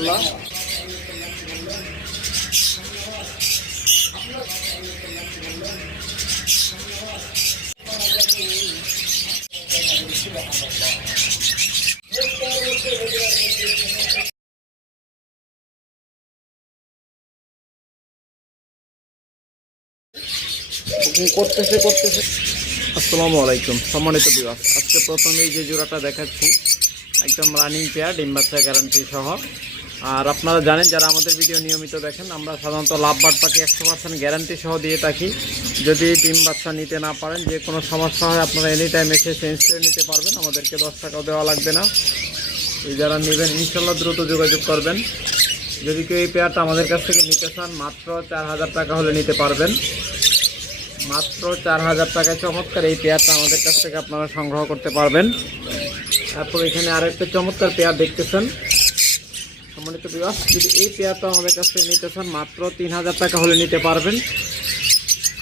ইনশাল্লাহ। করতেছে। আসসালামু আলাইকুম সম্মানিত ভিউয়ার্স, আজকে প্রথমে যে জোড়াটা দেখাচ্ছি একদম রানিং পেয়ার, ডিম বাচ্চা গ্যারান্টি সহ। আর আপনারা জানেন যারা আমাদের ভিডিও নিয়মিত দেখেন, আমরা সাধারণত লাভবার্ড পাখি 100% গ্যারান্টি সহ দিয়ে থাকি। যদি ডিম বাচ্চা নিতে না পারেন, যে কোনো সমস্যা হয়, আপনারা এনি টাইম এসে চেঞ্জ করে নিতে পারবেন, আমাদেরকে 10 টাকাও দেওয়া লাগবে না। এই যারা নেবেন ইনশাল্লাহ দ্রুত যোগাযোগ করবেন। যদি কেউ এই পেয়ারটা আমাদের কাছ থেকে নিতে চান, মাত্র 4000 টাকা হলে নিতে পারবেন। মাত্র 4000 টাকায় চমৎকার এই পেয়ারটা আমাদের কাছ থেকে আপনারা সংগ্রহ করতে পারবেন। তারপর এখানে আরেকটা চমৎকার পেয়ার দেখতেছেন সম্মানিত ভিউয়ার্স, যদি এই পেয়ারটা আমাদের কাছ থেকে নিতে চান, মাত্র 3000 টাকা হলে নিতে পারবেন।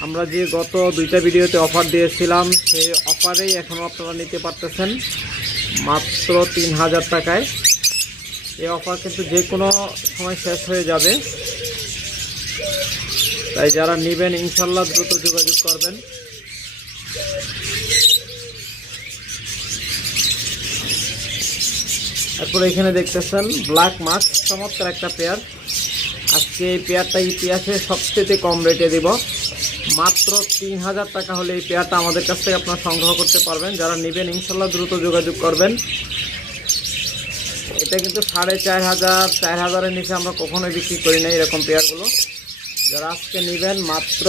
আমরা যে গত 2টা ভিডিওতে অফার দিয়েছিলাম, সেই অফারেই এখনও আপনারা নিতে পারতেছেন মাত্র 3000 টাকায়। এই অফার কিন্তু যে কোনো সময় শেষ হয়ে যাবে, তাই যারা নেবেন ইনশাল্লাহ দ্রুত যোগাযোগ করবেন। তারপরে এখানে দেখতেছেন ব্ল্যাক মাস্ক, চমৎকার একটা পেয়ার। আজকে এই পেয়ারটা ইতিহাসে সবচেয়ে কম রেটে দেব, মাত্র 3000 টাকা হলে এই পেয়ারটা আমাদের কাছ থেকে আপনারা সংগ্রহ করতে পারবেন। যারা নেবেন ইনশাল্লাহ দ্রুত যোগাযোগ করবেন। এটা কিন্তু 4500 4000-এর নিচে আমরা কখনোই বিক্রি করি না এরকম পেয়ারগুলো। যারা আজকে নেবেন মাত্র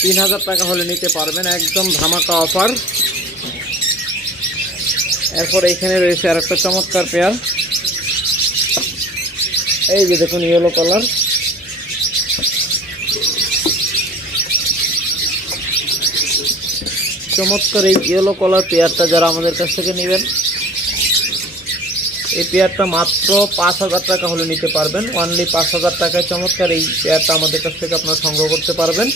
3000 টাকা হলে নিতে পারবেন, একদম ধামাকা অফার। এরপর এইখানে রয়েছে আর একটা চমৎকার পেয়ার, এই যে দেখুন ইয়েলো কালার। চমৎকার এই ইয়েলো কালার পেয়ারটা যারা আমাদের কাছ থেকে নেবেন, এই পেয়ারটা মাত্র 5000 টাকা হলে নিতে পারবেন। অনলি 5000 টাকায় চমৎকার এই পেয়ারটা আমাদের কাছ থেকে আপনারা সংগ্রহ করতে পারবেন।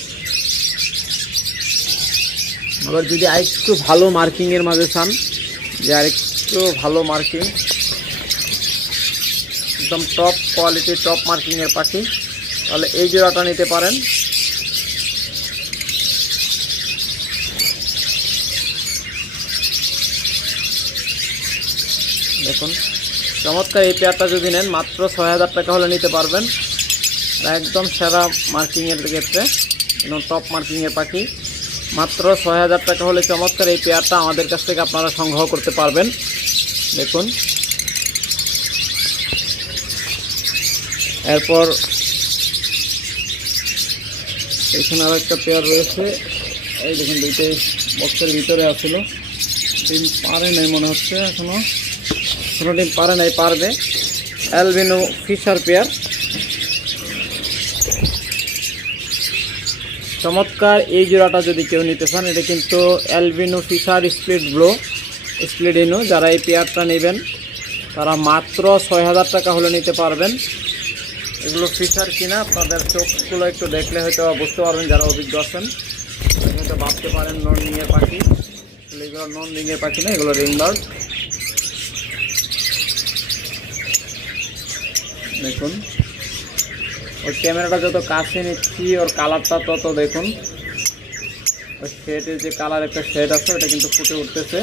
আবার যদি আরেকটু ভালো মার্কিংয়ের মাঝে চান, যে আরেকটু ভালো মার্কিং, একদম টপ কোয়ালিটির টপ মার্কিংয়ের পাখি, তাহলে এই জোড়াটা নিতে পারেন। দেখুন চমৎকার এই পেয়ারটা যদি নেন, মাত্র 6000 টাকা হলে নিতে পারবেন। একদম সেরা মার্কিংয়ের ক্ষেত্রে একদম টপ মার্কিংয়ের পাখি, মাত্র 6000 টাকা হলে চমৎকার এই পেয়ারটা আমাদের কাছ থেকে আপনারা সংগ্রহ করতে পারবেন। দেখুন এরপর এখানে আর একটা পেয়ার রয়েছে, এই দেখুন দুইটাই বক্সের ভিতরে আসছিল, ডিম পারে নাই মনে হচ্ছে, এখনো কোনো ডিম পারে নাই, পারবে। অ্যালবিনো ফিশার পেয়ার, চমৎকার এই জোড়াটা যদি কেউ নিতে চান, এটা কিন্তু অ্যালবিনো ফিশার স্প্লিডিনো। যারা এই পেয়ারটা নেবেন তারা মাত্র 6000 টাকা হলে নিতে পারবেন। এগুলো ফিশার কিনা আপনাদের চোখগুলো একটু দেখলে হয়তো বুঝতে পারবেন, যারা অভিজ্ঞ আছেন হয়তো ভাবতে পারেন নন রিংয়ের পাখি, এগুলো নন রিংয়ের পাখি না, এগুলো রিং বার্ড। দেখুন ওই ক্যামেরাটা যত কাছে নিচ্ছি ওর কালারটা তত দেখুন, ওই শেডের যে কালার একটা শেড আছে ওটা কিন্তু ফুটে উঠতেছে।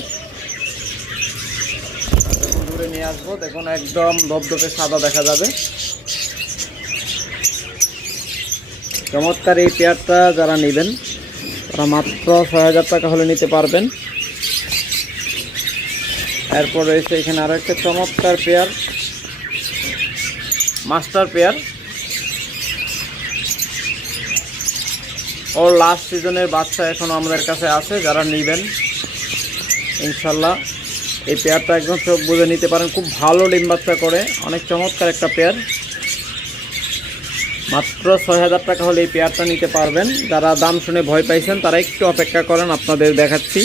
দেখুন দূরে নিয়ে আসবো, দেখুন একদম ধবধবে সাদা দেখা যাবে। চমৎকার এই পেয়ারটা যারা নেবেন তারা মাত্র 6000 টাকা হলে নিতে পারবেন। এরপর রয়েছে এখানে আরও একটা চমৎকার পেয়ার, মাস্টার পেয়ার। ওর লাস্ট সিজনের বাচ্চা এখনও আমাদের কাছে আছে, যারা নেবেন ইনশাল্লাহ এই পেয়ারটা একদম চোখ বুঝে নিতে পারেন। খুব ভালো ডিম বাচ্চা করে, অনেক চমৎকার একটা পেয়ার। মাত্র 6000 টাকা হলে এই পেয়ারটা নিতে পারবেন। যারা দাম শুনে ভয় পাইছেন তারা একটু অপেক্ষা করেন, আপনাদের দেখাচ্ছি।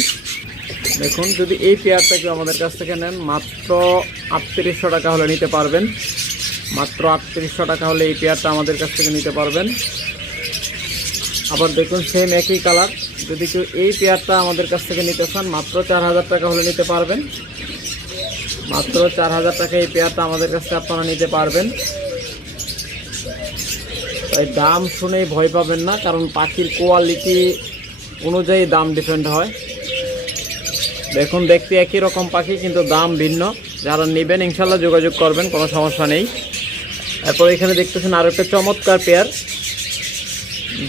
দেখুন যদি এই পেয়ারটা কেউ আমাদের কাছ থেকে নেন, মাত্র 3800 টাকা হলে নিতে পারবেন। মাত্র 3800 টাকা হলে এই পেয়ারটা আমাদের কাছ থেকে নিতে পারবেন। আবার দেখুন সেম একই কালার, যদি কেউ এই পেয়ারটা আমাদের কাছ থেকে নিতে চান, মাত্র 4000 টাকা হলে নিতে পারবেন। মাত্র 4000 টাকা এই পেয়ারটা আমাদের কাছে আপনারা নিতে পারবেন। তাই দাম শুনেই ভয় পাবেন না, কারণ পাখির কোয়ালিটি অনুযায়ী দাম ডিপেন্ড হয়। দেখুন দেখতে একই রকম পাখি কিন্তু দাম ভিন্ন। যারা নেবেন ইনশাল্লাহ যোগাযোগ করবেন, কোনো সমস্যা নেই। এরপর এখানে দেখতেছেন আরও একটা চমৎকার পেয়ার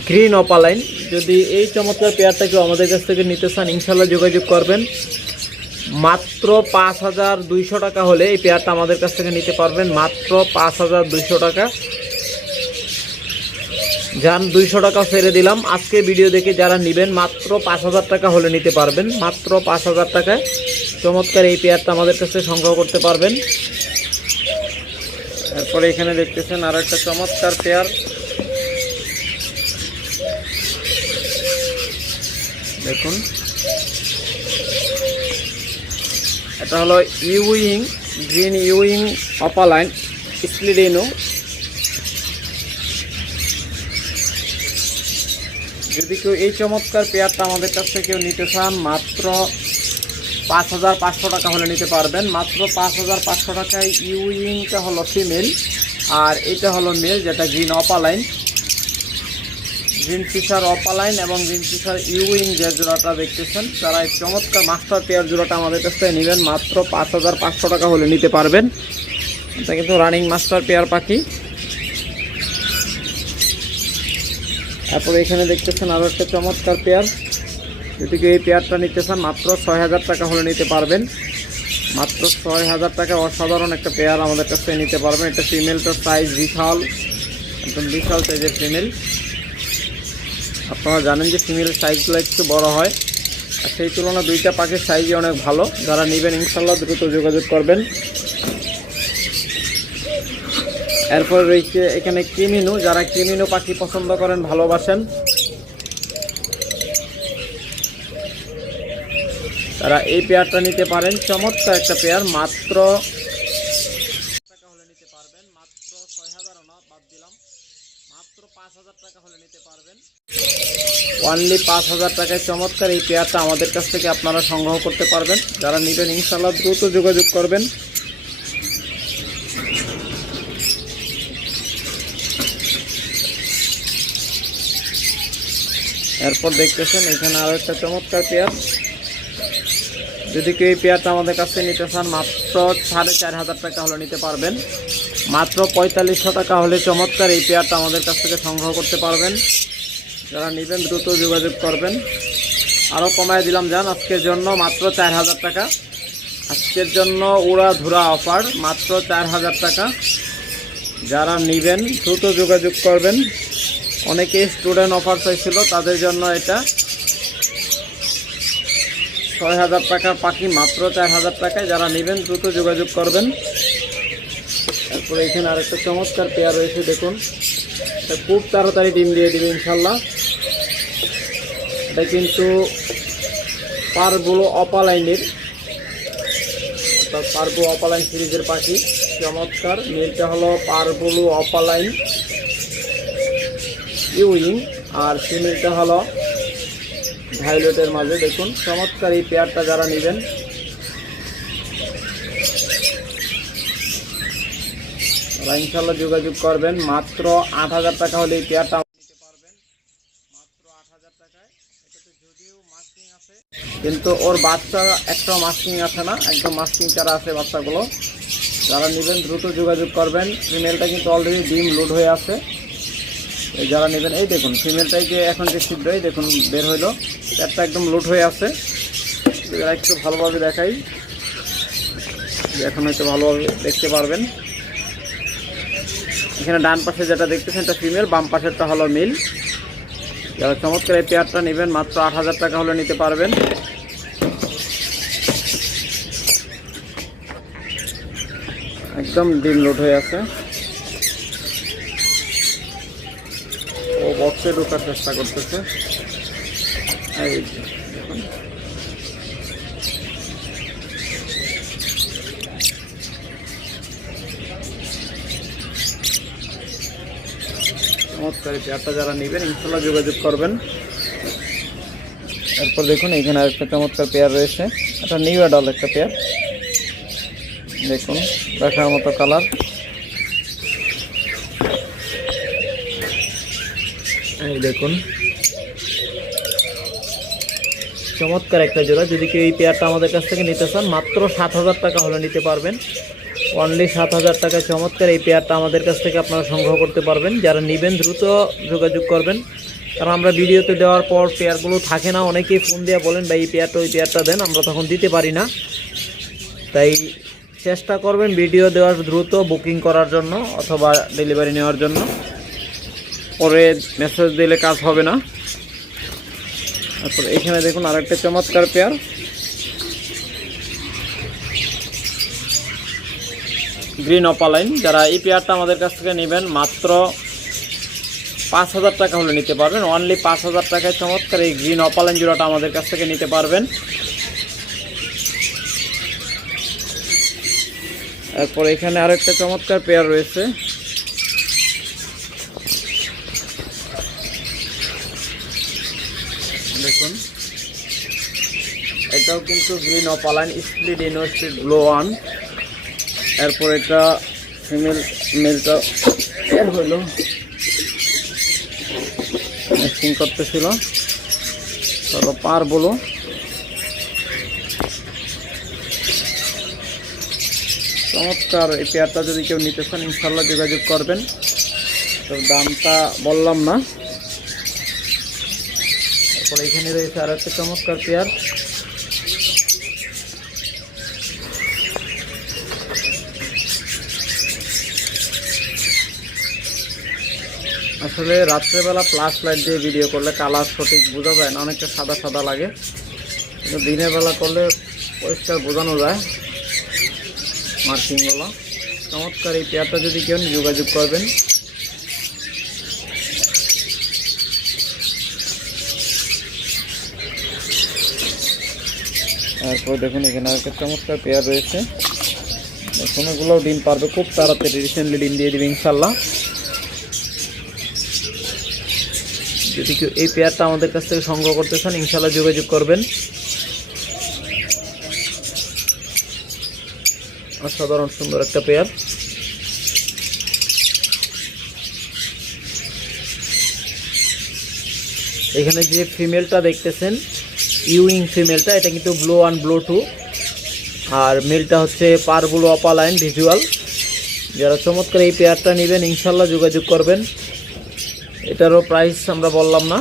গ্রিন অপালাইন। যদি এই চমৎকার পেয়ারটা কেউ আমাদের কাছ থেকে নিতে চান ইনশাল্লাহ যোগাযোগ করবেন। মাত্র 5200 টাকা হলে এই পেয়ারটা আমাদের কাছ থেকে নিতে পারবেন। মাত্র 5200 টাকা। যান 200 টাকা ছেড়ে দিলাম। আজকে ভিডিও দেখে যারা নেবেন মাত্র 5000 টাকা হলে নিতে পারবেন। মাত্র 5000 টাকায় চমৎকার এই পেয়ারটা আমাদের কাছে সংগ্রহ করতে পারবেন। এরপরে এখানে দেখতেছেন আরও একটা চমৎকার পেয়ার। দেখুন এটা হলো ইউইং গ্রিন ইউইং অপালাইন স্প্লিডিনো। যদি কেউ এই চমৎকার পেয়ারটা আমাদের কাছ থেকে কেউ নিতে চান মাত্র 5500 টাকা হলে নিতে পারবেন। মাত্র 5500 টাকায়। ইউইংটা হলো ফিমেল আর এটা হলো মেল, যেটা green opaline. Green Fischer opaline এবং গ্রিন ফিশার ইউইং যে জোড়াটা দেখতেছেন, তারা এই চমৎকার মাস্টার পেয়ার জোড়াটা আমাদের কাছ থেকে নেবেন মাত্র 5500 টাকা হলে নিতে পারবেন। এটা কিন্তু রানিং মাস্টার পেয়ার পাখি। তারপরে এখানে দেখতেছেন আরও একটা চমৎকার পেয়ার। যদি কেউ এই পেয়ারটা নিতে চান মাত্র 6000 টাকা হলে নিতে পারবেন। মাত্র 6000 টাকা অসাধারণ একটা পেয়ার আমাদের কাছ থেকে নিতে পারবেন। এটা ফিমেলটার সাইজ বিশাল, একদম বিশাল সাইজের ফিমেল। আপনারা জানেন যে ফিমেলের সাইজগুলো একটু বড় হয়, আর সেই তুলনায় দুইটা পাখির সাইজই অনেক ভালো। যারা নেবেন ইনশাল্লাহ দ্রুত যোগাযোগ করবেন। এরপর রয়েছে এখানে ক্রিমিনো। যারা ক্রিমিনো পাখি পছন্দ করেন, ভালোবাসেন, তারা এই পেয়ারটা নিতে পারেন। চমৎকার একটা পেয়ার। মাত্র টাকা হলে নিতে পারবেন। মাত্র 6000 না, বাদ দিলাম, মাত্র 5000 টাকা হলে নিতে পারবেন। অনলি 5000 টাকায় চমৎকার এই পেয়ারটা আমাদের কাছ থেকে আপনারা সংগ্রহ করতে পারবেন। যারা নেবেন ইনশাল্লাহ দ্রুত যোগাযোগ করবেন। এরপর দেখতেছেন এখানে আরও একটা চমৎকার পেয়ার। যদি কেউ এই পেয়ারটা আমাদের কাছে নিতে চান মাত্র 4500 টাকা হলে নিতে পারবেন। মাত্র 4500 টাকা হলে চমৎকার এই পেয়ারটা আমাদের কাছ থেকে সংগ্রহ করতে পারবেন। যারা নেবেন দ্রুত যোগাযোগ করবেন। আরও কমায় দিলাম যান আজকের জন্য মাত্র 4000 টাকা। আজকের জন্য উড়া ধুরা অফার মাত্র 4000 টাকা। যারা নেবেন দ্রুত যোগাযোগ করবেন। অনেকে স্টুডেন্ট অফার চাইছিল, তাদের জন্য এটা 6000 টাকার পাখি মাত্র 4000 টাকায়। যারা নেবেন দ্রুত যোগাযোগ করবেন। তারপরে এখানে আরেকটা চমৎকার পেয়ার রয়েছে। দেখুন এটা খুব তাড়াতাড়ি ডিম দিয়ে দিবে ইনশাল্লাহ। এটা কিন্তু পারবুলো অপালাইনের, অর্থাৎ পারবু অপালাইন সিরিজের পাখি। চমৎকার মেলটা হলো পারবুলো অপালাইন ইউইং আর ফিমেলটা হলো ভায়োলেটের মাঝে। দেখুন চমৎকার এই পেয়ারটা যারা নেবেন তারা ইনশাল্লাহ যোগাযোগ করবেন। মাত্র 8000 টাকা হলে এই পেয়ারটা নিতে পারবেন। মাত্র 8000 টাকায়। এটাতে যদিও মাস্কিং আছে, কিন্তু ওর বাচ্চা একটা মাস্কিং আছে না, একদম মাস্কিং ছাড়া আছে বাচ্চাগুলো। যারা নেবেন দ্রুত যোগাযোগ করবেন। ফিমেলটা কিন্তু অলরেডি ডিম লোড হয়ে আছে। যারা নেবেন এই দেখুন ফিমেলটাই যে এখন যে ছিদ্রই দেখুন বের হইলো, একটা একদম লোড হয়ে আছে। একটু ভালোভাবে দেখাই, এখন হয়তো ভালোভাবে দেখতে পারবেন। এখানে ডান পাশে যেটা দেখতেছেন এটা ফিমেল, বাম পাশেরটা হলো মেল। যারা চমৎকার এই পেয়ারটা নেবেন মাত্র 8000 টাকা হলে নিতে পারবেন। একদম ডিম লোড হয়ে আছে। ও বক্সে ঢোকার চেষ্টা করতেছে। এই দেখুন চমৎকার পেয়ারটা যারা নেবেন ইনশাল্লাহ যোগাযোগ করবেন। এরপর দেখুন এখানে আরেকটা চমৎকার পেয়ার রয়েছে। এটা নিউ অ্যাডাল্ট একটা পেয়ার। দেখুন দেখার মতো কালার। এই দেখুন চমৎকার একটা জোড়া। যদি কেউ এই পেয়ারটা আমাদের কাছ থেকে নিতে চান মাত্র 7,000 টাকা হলে নিতে পারবেন। অনলি 7,000 টাকায় চমৎকার এই পেয়ারটা আমাদের কাছ থেকে আপনারা সংগ্রহ করতে পারবেন। যারা নেবেন দ্রুত যোগাযোগ করবেন, কারণ আমরা ভিডিওতে দেওয়ার পর পেয়ারগুলো থাকে না। অনেকেই ফোন দিয়ে বলেন ভাই এই পেয়ারটা ওই পেয়ারটা দেন, আমরা তখন দিতে পারি না। তাই চেষ্টা করবেন ভিডিও দেওয়ার দ্রুত বুকিং করার জন্য অথবা ডেলিভারি নেওয়ার জন্য। পরে মেসেজ দিলে কাজ হবে না। তারপর এখানে দেখুন আরেকটা চমৎকার পেয়ার, গ্রিন অপালাইন। যারা এই পেয়ারটা আমাদের কাছ থেকে নেবেন মাত্র 5,000 টাকা হলে নিতে পারবেন। অনলি 5,000 টাকায় চমৎকার এই গ্রিন অপালাইন জোড়াটা আমাদের কাছ থেকে নিতে পারবেন। তারপর এখানে আরেকটা চমৎকার পেয়ার রয়েছে, দেখুন এটাও কিন্তু green opaline split instead blue one. এরপর এটা ফিমেল, মেলটা এর হলো ম্যাচিং করতেছিল, চলো পার বলো। চমৎকার এই পেয়ারটা যদি কেউ নিতে চান ইনশাল্লাহ যোগাযোগ করবেন। তো দামটা বললাম না। তারপরে এখানে রয়েছে আর একটা চমৎকার পেয়ার, আসলে রাত্রেবেলা ফ্ল্যাশ লাইট দিয়ে ভিডিও করলে কালার সঠিক বোঝা যায় না, অনেকটা সাদা সাদা লাগে, কিন্তু দিনের বেলা করলে পরিষ্কার বোঝানো যায় মার্কিংগুলো। চমৎকার এই পেয়ারটা যদি কেউ যোগাযোগ করবেন। তারপর দেখুন এখানে একটা চমৎকার পেয়ার রয়েছে, দেখুন এগুলোও ডিম পারবে খুব তাড়াতাড়ি, রিসেন্টলি ডিম দিয়ে দেবে ইনশাল্লাহ। যদি কেউ এই পেয়ারটা আমাদের কাছ থেকে সংগ্রহ করতে চান ইনশাল্লাহ যোগাযোগ করবেন। অসাধারণ সুন্দর একটা পেয়ার। এখানে যে ফিমেলটা দেখতেছেন ইউইং ফিমেলটা, এটা কিন্তু ব্লো ওয়ান ব্লো টু, আর মেলটা হচ্ছে পার ব্লু অপালাইন ভিজুয়াল। যারা চমৎকার এই পেয়ারটা নেবেন ইনশাল্লাহ যোগাযোগ করবেন। এটারও প্রাইস আমরা বললাম না।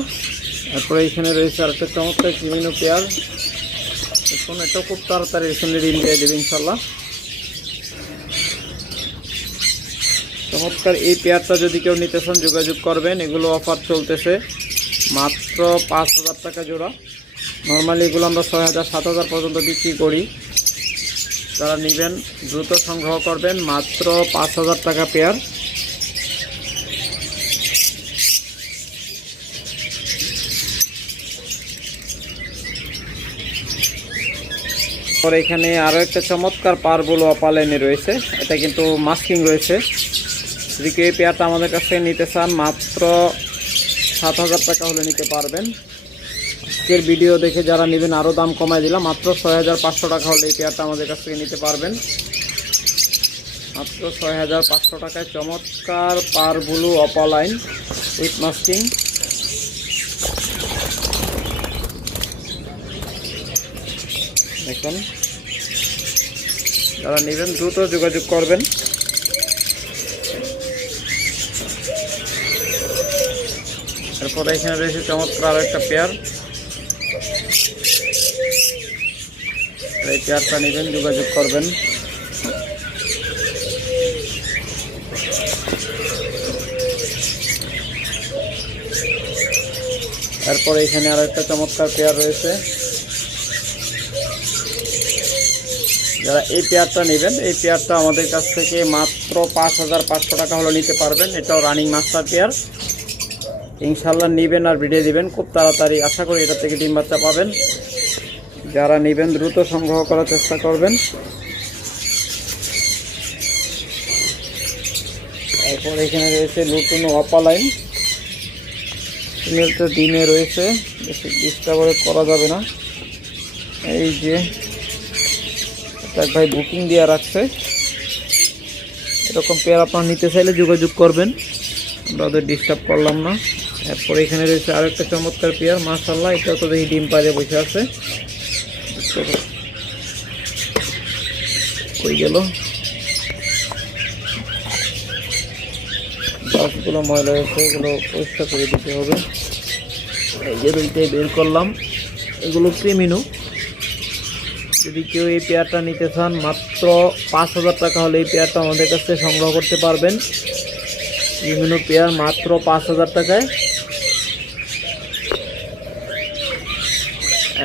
তারপরে এখানে রয়েছে আর একটা চমৎকার ক্রিমিনো পেয়ার, এখন এটা খুব তাড়াতাড়ি রিসেন্টলি ডিম দিয়ে দেবে ইনশাল্লাহ। চমৎকার এই পেয়ারটা যদি কেউ নিতে চান যোগাযোগ করবেন। এগুলো অফার চলতেছে মাত্র 5,000 টাকা জোড়া। নর্মালি এগুলো আমরা 6,000 7,000 পর্যন্ত বিক্রি করি। যারা নেবেন দ্রুত সংগ্রহ করবেন, মাত্র 5,000 টাকা পেয়ার। পরে এখানে আরও একটা চমৎকার পারবুল অপালাইনে রয়েছে, এটা কিন্তু মাস্কিং রয়েছে। যদি কেউ এই পেয়ারটা আমাদের কাছ থেকে নিতে চান মাত্র 7,000 টাকা হলে নিতে পারবেন। আজকের ভিডিও দেখে যারা নেবেন আরও দাম কমায় দিলাম, মাত্র 6,500 টাকা হলে এই পেয়ারটা আমাদের কাছ থেকে নিতে পারবেন। মাত্র 6,500 টাকায় চমৎকার পারবুলু অপালাইন উইথ মাস্কিং। দেখুন যারা নেবেন দ্রুত যোগাযোগ করবেন। এরপরে এখানে রয়েছে চমৎকার আরও একটা পেয়ার, এই পেয়ারটা নেবেন যোগাযোগ করবেন। এরপরে এখানে আরও একটা চমৎকার পেয়ার রয়েছে। যারা এই পেয়ারটা নেবেন এই পেয়ারটা আমাদের কাছ থেকে মাত্র 5,500 টাকা হলে নিতে পারবেন। এটাও রানিং মাস্টার পেয়ার, ইনশাল্লাহ নেবেন আর ভিডিও দিবেন খুব তাড়াতাড়ি। আশা করি এটা থেকে ডিম বাচ্চা পাবেন। যারা নেবেন দ্রুত সংগ্রহ করার চেষ্টা করবেন। এরপর এখানে রয়েছে লুটুনো অপালাইন, ফিমেলটা ডিমে রয়েছে, বেশি ডিস্টার্ব করা যাবে না। এই যে এক ভাই বুকিং দিয়ে রাখছে। এরকম পেয়ার আপনারা নিতে চাইলে যোগাযোগ করবেন, আমরা ওদের ডিস্টার্ব করলাম না। এরপর এখানে রয়েছে আরেকটা চমৎকার পেয়ার, মাশাআল্লাহ, এটাও তো দেখি ডিম পাড়ে বসে আছে। কই গেল গাছগুলো? ময়লা হয়েছে, এগুলো পরিষ্কার করে দিতে হবে। এই যে দুইটাই বের করলাম, এগুলো ক্রিমিনো। যদি কেউ এই পেয়ারটা নিতে চান মাত্র 5,000 টাকা হলে এই পেয়ারটা আমাদের কাছ থেকে সংগ্রহ করতে পারবেন। ক্রিমিনো পেয়ার মাত্র 5,000 টাকায়।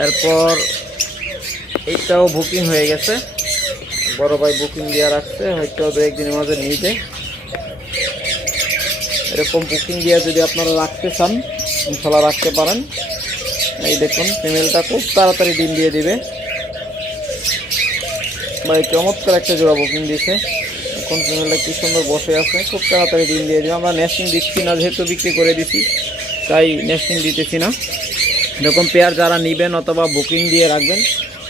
এরপর এইটাও বুকিং হয়ে গেছে, বড় ভাই বুকিং দিয়ে রাখছে, হয়তো 2-1 দিনের মাঝে নিবে। এরকম বুকিং দিয়ে যদি আপনারা রাখতে চান ইনশাল্লাহ রাখতে পারেন। এই দেখুন ফিমেলটা খুব তাড়াতাড়ি ডিম দিয়ে দিবে। ভাই চমৎকার একটা জোড়া বুকিং দিয়েছে। এখন ফিমেলটা কি সুন্দর বসে আছে, খুব তাড়াতাড়ি ডিম দিয়ে দিবে। আমরা নেস্টিং দিচ্ছি না, যেহেতু বিক্রি করে দিছি তাই নেস্টিং দিতেছি না। এরকম পেয়ার যারা নেবেন অথবা বুকিং দিয়ে রাখবেন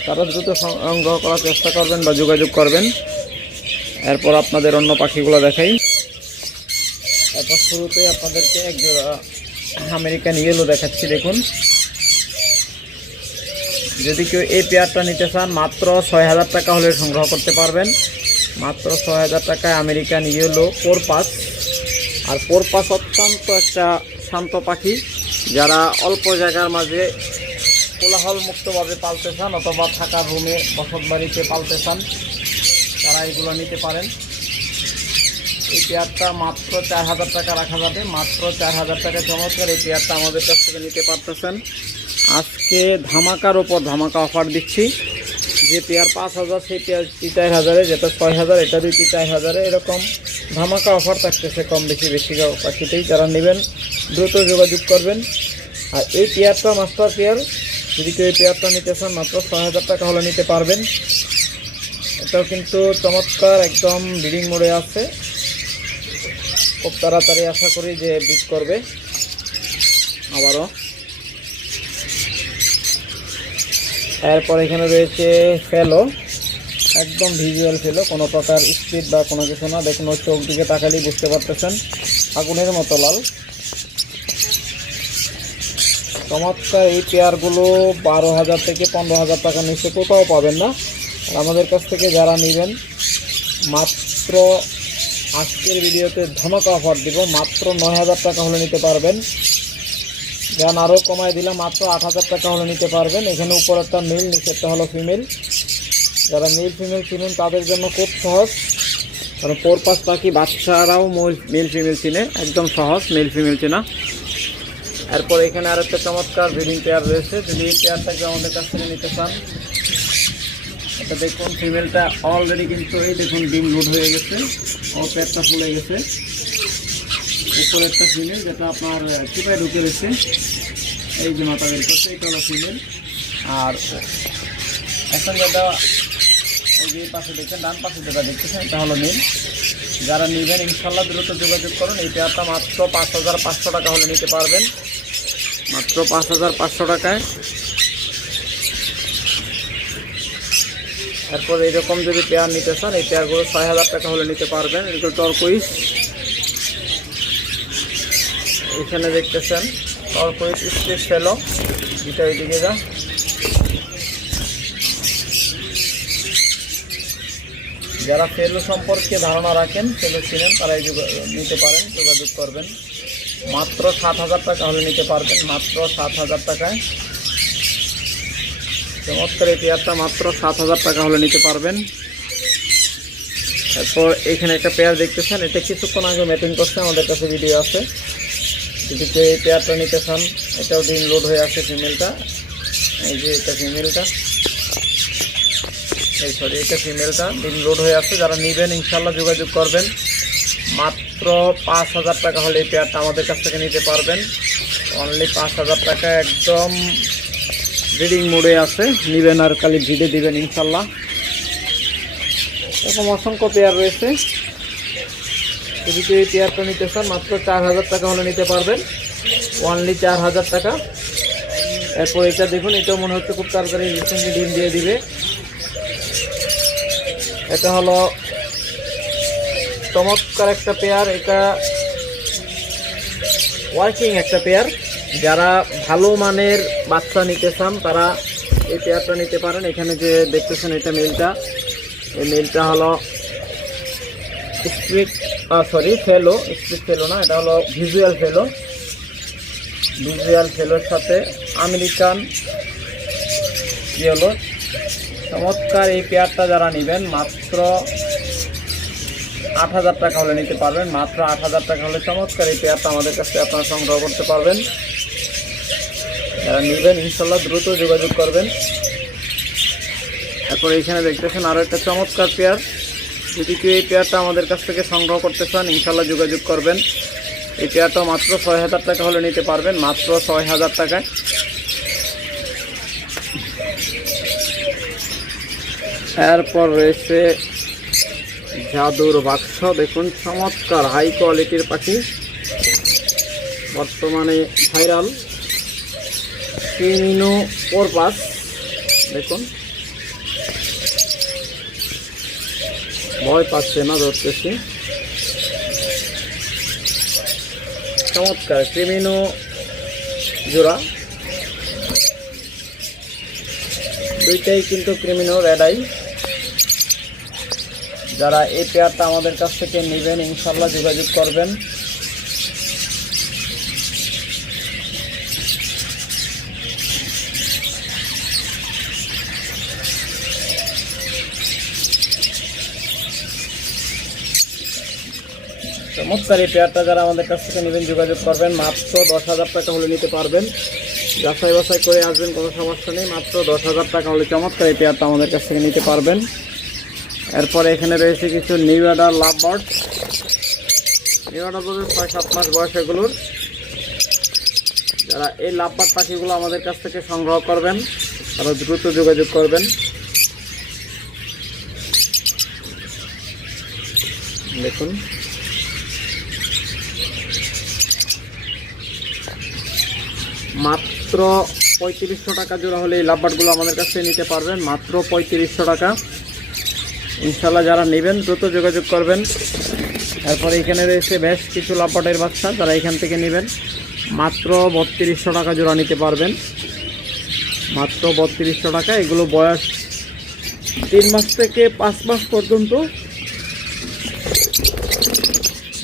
তারা দ্রুত সংগ্রহ করার চেষ্টা করবেন বা যোগাযোগ করবেন। এরপর আপনাদের অন্য পাখিগুলো দেখাই। এরপর শুরুতে আপনাদেরকে এক জোড়া আমেরিকান ইয়েলো দেখাচ্ছি। দেখুন, যদি কেউ এই পেয়ারটা নিতে চান মাত্র 6,000 টাকা হলে সংগ্রহ করতে পারবেন। মাত্র 6,000 টাকায় আমেরিকান ইয়েলো পোরপাস। আর পোরপাস অত্যন্ত একটা শান্ত পাখি, যারা অল্প জায়গার মাঝে কোলাহল মুক্তভাবে পালতে চান অথবা থাকার রুমে বসত বাড়িতে পালতে চান তারা এগুলো নিতে পারেন। এই পেয়ারটা মাত্র 4,000 টাকা রাখা যাবে, মাত্র 4,000 টাকা। চমৎকার এই পেয়ারটা আমাদের কাছ থেকে নিতে পারতেছেন। আজকে ধামাকার ওপর ধামাকা অফার দিচ্ছি। যে পেয়ার 5,000 সেই পেয়ার 4,000, যেটা 6,000 এটা 4,000, এরকম ধামাকা অফার থাকতেছে কম বেশি পাখিতেই। যারা নেবেন দ্রুত যোগাযোগ করবেন। আর এই পেয়ারটা মাস্টার পেয়ার, যদি কেউ এই পেয়ারটা নিতে চান মাত্র 6,000 টাকা হলে নিতে পারবেন। এটাও কিন্তু চমৎকার একদম ব্রিডিং মোড়ে আছে, খুব তাড়াতাড়ি আশা করি যে বিট করবে আবারও। এরপর এখানে রয়েছে ফেলো, একদম ভিজুয়াল ফেলো, কোনো প্রকার স্পিড বা কোনো কিছু না। দেখুন ওর চোখ দিকে তাকালেই বুঝতে পারতেছেন, আগুনের মতো লাল। চমৎকার এই পেয়ারগুলো 12,000 থেকে 15,000 টাকা নিচে কোথাও পাবেন না। আর আমাদের কাছ থেকে যারা নেবেন মাত্র আজকের ভিডিওতে ধামাকা অফার দিব, মাত্র 9,000 টাকা হলে নিতে পারবেন। যান আরও কমায় দিলাম, মাত্র 8,000 টাকা হলে নিতে পারবেন। এখানে উপর একটা মেল, নিচেরটা হলো ফিমেল। যারা মেল ফিমেল চিনুন তাদের জন্য খুব সহজ, কারণ পোরপাস পাখি বাচ্চারাও মেল ফিমেল চিনে, একদম সহজ মেল ফিমেল চেনা। এরপর এখানে আর একটা চমৎকার ব্রিডিং পেয়ার রয়েছে, যদি এই পেয়ারটাকে আমাদের কাছ থেকে নিতে চান। এটা দেখুন ফিমেলটা অলরেডি কিন্তু এই দেখুন ডিম লোড হয়ে গেছে, ও পেটটা ফুলে গেছে। উপরে একটা ফিমেল যেটা আপনার চিপায় ঢুকে রয়েছে, এই যে মাথা বের করছে, এটা হলো ফিমেল। আর এখন যেটা এই যে পাশে দেখছেন, ডান পাশে যেটা দেখতেছেন এটা হলো মেল। যারা নেবেন ইনশাল্লাহ দ্রুত যোগাযোগ করুন। এই পেয়ারটা মাত্র 5,500 টাকা হলে নিতে পারবেন, মাত্র 5,500 টাকায়। এরপর এইরকম যদি পেয়ার নিতে চান এই পেয়ারগুলো 6,000 টাকা হলে নিতে পারবেন। এগুলো টর্কুইস, এখানে দেখতেছেন টর্কুইস স্ট্রিট ফেলো, এটা এইদিকে যা। যারা ফেলো সম্পর্কে ধারণা রাখেন, ফেলো চিনেন, তারাই নিতে পারেন, যোগাযোগ করবেন। মাত্র 7,000 টাকা হলে নিতে পারবেন, মাত্র 7,000 টাকায়। চমৎকার এই পেয়ারটা মাত্র 7,000 টাকা হলে নিতে পারবেন। এরপর এখানে একটা পেয়ার দেখতেছেন, এটা কিছুক্ষণ আগে ম্যাটিং করছে, আমাদের কাছে ভিডিও আছে। যদি কেউ এই পেয়ারটা নিতে চান, এটাও ডিম লোড হয়ে আসে ফিমেলটা। এই যে এটা ফিমেলটা, এটা ফিমেলটা ডিম লোড হয়ে আসছে। যারা নেবেন ইনশাল্লাহ যোগাযোগ করবেন। মাত্র 5,000 টাকা হলে এই পেয়ারটা আমাদের কাছ থেকে নিতে পারবেন, অনলি 5,000 টাকা। একদম ব্রিডিং মোডে আছে, নেবেন আর খালি ভিডে দিবেন ইনশাল্লাহ। এরকম অসংখ্য পেয়ার রয়েছে, যদি কেউ এই পেয়ারটা নিতে চান মাত্র 4,000 টাকা হলে নিতে পারবেন, অনলি 4,000 টাকা। এরপর এটা দেখুন, এটাও মনে হচ্ছে খুব তাড়াতাড়ি রিসেন্টলি ডিম দিয়ে দিবে। এটা হলো চমৎকার একটা পেয়ার, এটা ওয়ার্কিং একটা পেয়ার। যারা ভালো মানের বাচ্চা নিতে চান তারা এই পেয়ারটা নিতে পারেন। এখানে যে দেখতেছেন এটা মেলটা, এই মেলটা হলো স্প্লিট ফেলো, স্প্লিট ফেলো না, এটা হলো ভিজুয়াল ফেলো। ভিজুয়াল ফেলোর সাথে আমেরিকান ইয়েলো। চমৎকার এই পেয়ারটা যারা নেবেন মাত্র 8,000 টাকা হলে নিতে পারবেন। মাত্র 8,000 টাকা হলে চমৎকার এই পেয়ারটা আমাদের কাছে আপনারা সংগ্রহ করতে পারবেন। যারা নেবেন ইনশাল্লাহ দ্রুত যোগাযোগ করবেন। তারপরে এখানে দেখতেছেন আরও একটা চমৎকার পেয়ার। যদি কেউ এই পেয়ারটা আমাদের কাছ থেকে সংগ্রহ করতে চান ইনশাল্লাহ যোগাযোগ করবেন। এই পেয়ারটা মাত্র 6,000 টাকা হলে নিতে পারবেন, মাত্র 6,000 টাকায়। এরপর রয়েছে জাদুর বাক্স। দেখুন চমৎকার হাই কোয়ালিটির পাখি, বর্তমানে ভাইরাল ক্রিমিনো পারপাস। দেখুন ভয় পাচ্ছে না, ধরতেছি। চমৎকার ক্রিমিনো জোড়া, দুইটাই কিন্তু ক্রিমিনো রেড আই। যারা এই পেয়ারটা আমাদের কাছ থেকে নেবেন ইনশাল্লাহ যোগাযোগ করবেন। চমৎকার এই পেয়ারটা যারা আমাদের কাছ থেকে নেবেন যোগাযোগ করবেন। মাত্র 10,000 টাকা হলে নিতে পারবেন। যাচাই বাছাই করে আসবেন, কোনো সমস্যা নেই। মাত্র 10,000 টাকা হলে চমৎকার এই পেয়ারটা আমাদের কাছ থেকে নিতে পারবেন। এরপরে এখানে রয়েছে কিছু নিউডার লাভ বার্ড। নিউডার বলতে 6-7 মাস বয়স এগুলোর। যারা এই লাভ বার্ড পাখিগুলো আমাদের কাছ থেকে সংগ্রহ করবেন তারা দ্রুত যোগাযোগ করবেন। দেখুন মাত্র 3500 টাকা জোড়া হলে এই লাভ বার্ডগুলো আমাদের কাছ থেকে নিতে পারবেন, মাত্র 3500 টাকা। ইনশাল্লাহ যারা নেবেন দ্রুত যোগাযোগ করবেন। তারপরে এখানে রয়েছে বেশ কিছু লাভ বার্ডের বাচ্চা, যারা এখান থেকে নেবেন মাত্র 3200 টাকা জোড়া নিতে পারবেন, মাত্র 3200 টাকা। এগুলো বয়স 3 মাস থেকে 5 মাস পর্যন্ত।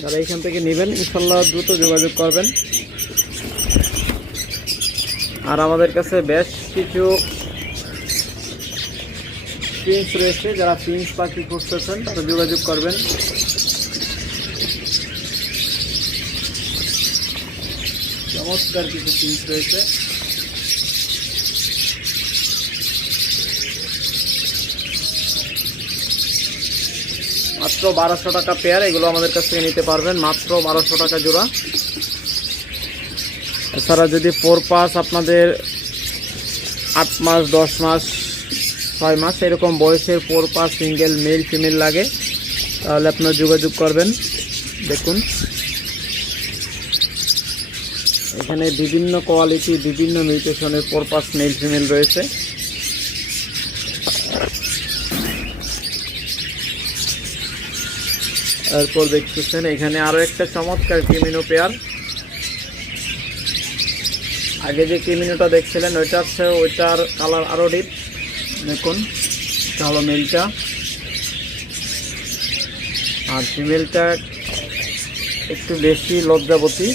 যারা এখান থেকে নেবেন ইনশাল্লাহ দ্রুত যোগাযোগ করবেন। আর আমাদের কাছে বেশ কিছু প্রিন্স রয়েছে, যারা প্রিন্স পাখি খুঁজতেছেন তারা যোগাযোগ করবেন। চমৎকার কিছু প্রিন্স রয়েছে। মাত্র 1200 টাকা পেয়ার, এগুলো আমাদের কাছ থেকে নিতে পারবেন, মাত্র 1200 টাকা জোড়া। এছাড়া যদি পাস আপনাদের 8 মাস 10 মাস 6 মাস এরকম বয়সের পাস সিঙ্গেল মেল ফিমেল লাগে তাহলে আপনারা যোগাযোগ করবেন। দেখুন এখানে বিভিন্ন কোয়ালিটি বিভিন্ন মিউটেশনের পাস মেল ফিমেল রয়েছে। এরপর দেখতেছেন এখানে আরও একটা চমৎকার ক্রিমিনো পেয়ার। আগে যে ক্রিমিনোটা দেখছিলেন ওইটার কালার আরও ডিপ। দেখুন এটা হলো মেলটা, আর ফিমেলটা একটু বেশি লজ্জাবতী,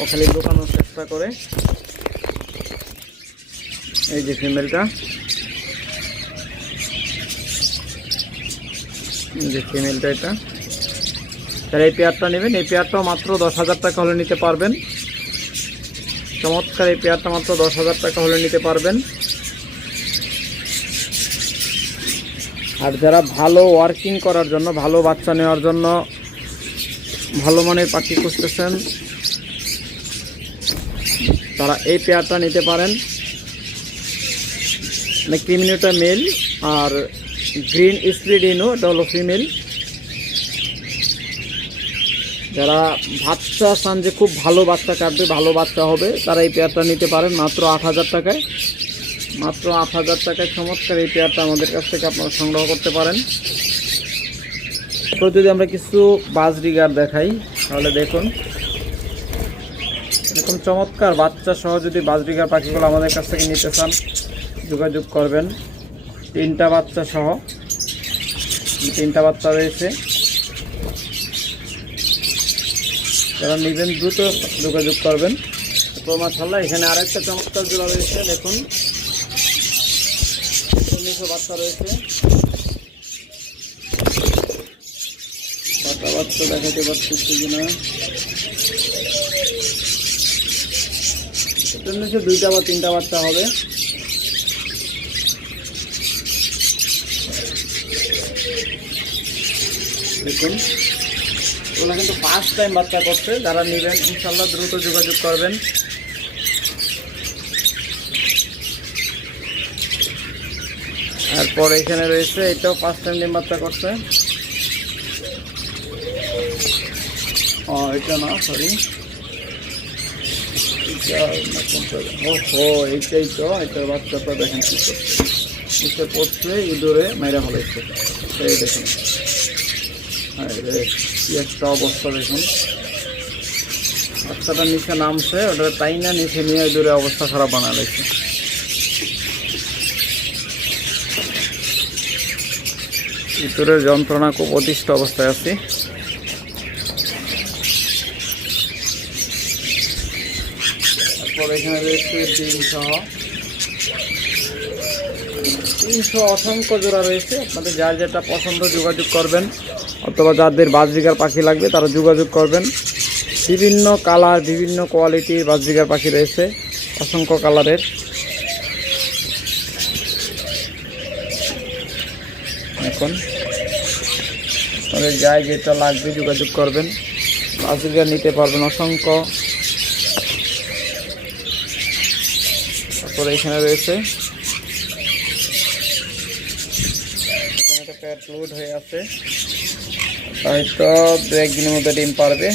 ও খালি লুকানোর চেষ্টা করে। এই যে ফিমেলটা, এটা যারা এই পেয়ারটা নেবেন এই পেয়ারটাও মাত্র 10,000 টাকা হলে নিতে পারবেন। চমৎকার এই পেয়ারটা মাত্র 10,000 টাকা হলে নিতে পারবেন। আর যারা ভালো ওয়ার্কিং করার জন্য, ভালো বাচ্চা নেওয়ার জন্য ভালো মানের পাখি খুঁজতেছেন তারা এই পেয়ারটা নিতে পারেন। ক্রিমিনোটা মেল আর গ্রিন স্প্লিডিনো এটা হলো ফিমেল। যারা বাচ্চা চান যে খুব ভালো বাচ্চা কাটবে, ভালো বাচ্চা হবে, তারা এই পেয়ারটা নিতে পারেন মাত্র 8,000 টাকায়। মাত্র 8,000 টাকায় চমৎকার এই পেয়ারটা আমাদের কাছ থেকে আপনারা সংগ্রহ করতে পারেন। এরপর যদি আমরা কিছু বাজরিগার দেখাই তাহলে দেখুন এরকম চমৎকার বাচ্চা সহ যদি বাজরিগার পাখিগুলো আমাদের কাছ থেকে নিতে চান যোগাযোগ করবেন। 3টা বাচ্চা সহ 3টা বাচ্চা রয়েছে, যারা নেবেন দ্রুত যোগাযোগ করবেন। তো মাশাআল্লাহ এখানে আরেকটা চমৎকার জোড়া রয়েছে, দেখুন 1900 বাচ্চা রয়েছে। বাচ্চা দেখাতে পারছি কিনা, এটার নিচে 2টা বা 3টা বাচ্চা হবে। দেখুন ওগুলো কিন্তু ফার্স্ট টাইম বাচ্চা করছে, যারা নেবেন ইনশাল্লাহ দ্রুত যোগাযোগ করবেন। তারপর এখানে রয়েছে এটাও ফার্স্ট টাইম ডিম বাচ্চা করছে। এটা না, সরি, ওহো এইটাই তো, এটার বাচ্চাটা দেখেন কি করছে, নিচে পড়ছে ইঁদুরে মেরে ফেলেছে। এই দেখুন কি একটা অবস্থা, দেখুন বাচ্চাটা নিচে নামছে, ওটা তাই না নিচে নিয়ে ইঁদুরে অবস্থা খারাপ বানা লেগেছে। ইঁদুরের যন্ত্রণা খুব অতিষ্ঠ অবস্থায় আছি। তারপর এখানে রয়েছে ডিম সহ 300 অসংখ্য জোড়া রয়েছে। আপনাদের যার যেটা পছন্দ যোগাযোগ করবেন, অথবা যাদের বাজরিগার পাখি লাগবে তারা যোগাযোগ করবেন। বিভিন্ন কালার বিভিন্ন কোয়ালিটির বাজরিগার পাখি রয়েছে, অসংখ্য কালারের। এখন আপনাদের যাই যেটা লাগবে যোগাযোগ করবেন, বাজরিগার নিতে পারবেন অসংখ্য। তারপরে এখানে রয়েছে, এখানে একটা প্যাড লোড হয়ে আছে, হয়তো 2-1 দিনের মধ্যে ডিম পারবে।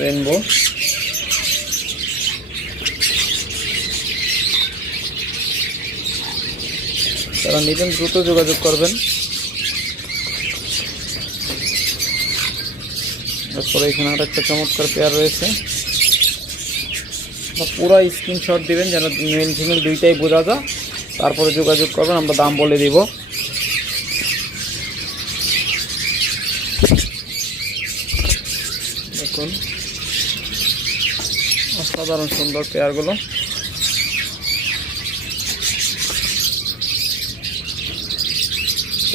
রেনবো যারা নেবেন দ্রুত যোগাযোগ করবেন। তারপরে এখানে আর একটা চমৎকার পেয়ার রয়েছে, পুরো স্ক্রিনশট দিবেন যেন মেল ফিমেল দুইটাই বোঝা যায়, তারপরে যোগাযোগ করবেন, আমরা দাম বলে দিব। দেখুন অসাধারণ সুন্দর পেয়ারগুলো।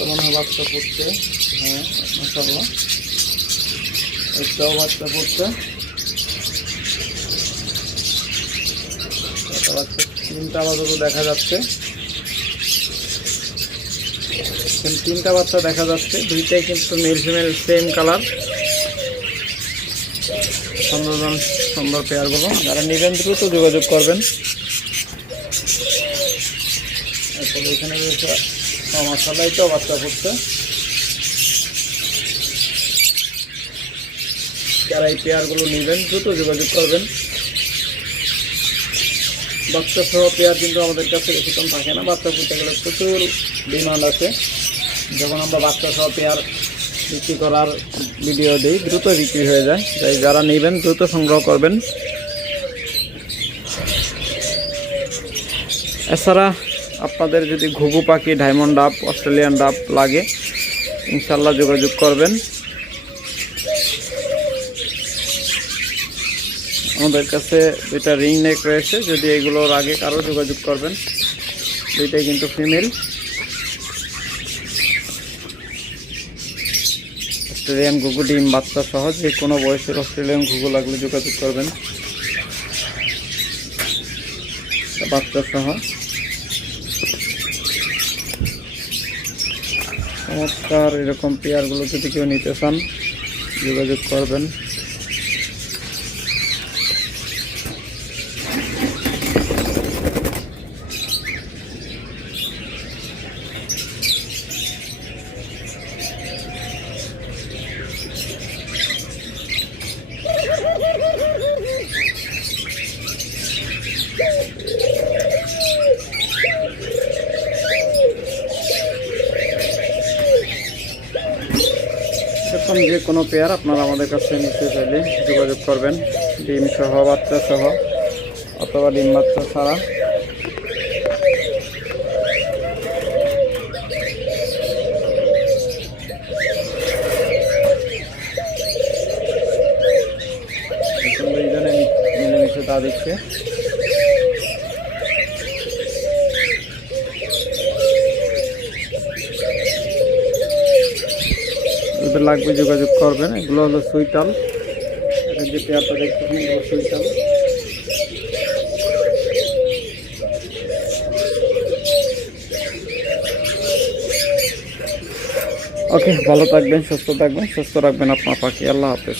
মনে হয় বাচ্চা পড়ছে, হ্যাঁ মাশাআল্লাহ একটাও বাচ্চা পড়ছে। বাচ্চা 3টা আপাতত দেখা যাচ্ছে, 3টা বাচ্চা দেখা যাচ্ছে, 2টাই কিন্তু মেল ফিমেল সেম কালার। সুন্দর পেয়ারগুলো, যারা নেবেন দ্রুত যোগাযোগ করবেন। তারপরে এখানে রয়েছে মাশাআল্লাহ এটাও বাচ্চা পড়ছে। যারা এই পেয়ারগুলো নেবেন দ্রুত যোগাযোগ করবেন। বাচ্চা সহ পেয়ার কিন্তু আমাদের কাছে বেশিক্ষণ থাকে না, বাচ্চা ফুটে গেলে প্রচুর ডিমান্ড আছে। যখন আমরা বাচ্চা সহ পেয়ার বিক্রি করার ভিডিও দিই দ্রুত বিক্রি হয়ে যায়, তাই যারা নেবেন দ্রুত সংগ্রহ করবেন। এছাড়া আপনাদের যদি ঘুঘু পাখি, ডায়মন্ড ডাব, অস্ট্রেলিয়ান ডাব লাগে ইনশাল্লাহ যোগাযোগ করবেন। আমাদের কাছে 2টা রিং নেক রয়েছে, যদি এগুলোর আগে কারো যোগাযোগ করবেন, 2টাই কিন্তু ফিমেল। অস্ট্রেলিয়ান ঘুঘু ডিম বাচ্চা সহ যে কোনো বয়সের অস্ট্রেলিয়ান ঘুঘু লাগলে যোগাযোগ করবেন, বাচ্চা সহ। চমৎকার এরকম পেয়ারগুলো যদি কেউ নিতে চান যোগাযোগ করবেন। এরকম যে কোনো পেয়ার আপনারা আমাদের কাছে নিতে চাইলে যোগাযোগ করবেন, ডিম সহ বাচ্চা সহ অথবা ডিম বাচ্চা ছাড়া। দুইজনে মিলেমিশে তা দিচ্ছে। ওদের লাগবে যোগাযোগ করবেন। এগুলো হলো সুইটাল, এখন যে পেয়ারটা দেখতেছেন এগুলো সুইটাল। ওকে, ভালো থাকবেন, সুস্থ থাকবেন, সুস্থ রাখবেন আপনার পাখি। আল্লাহ হাফেজ।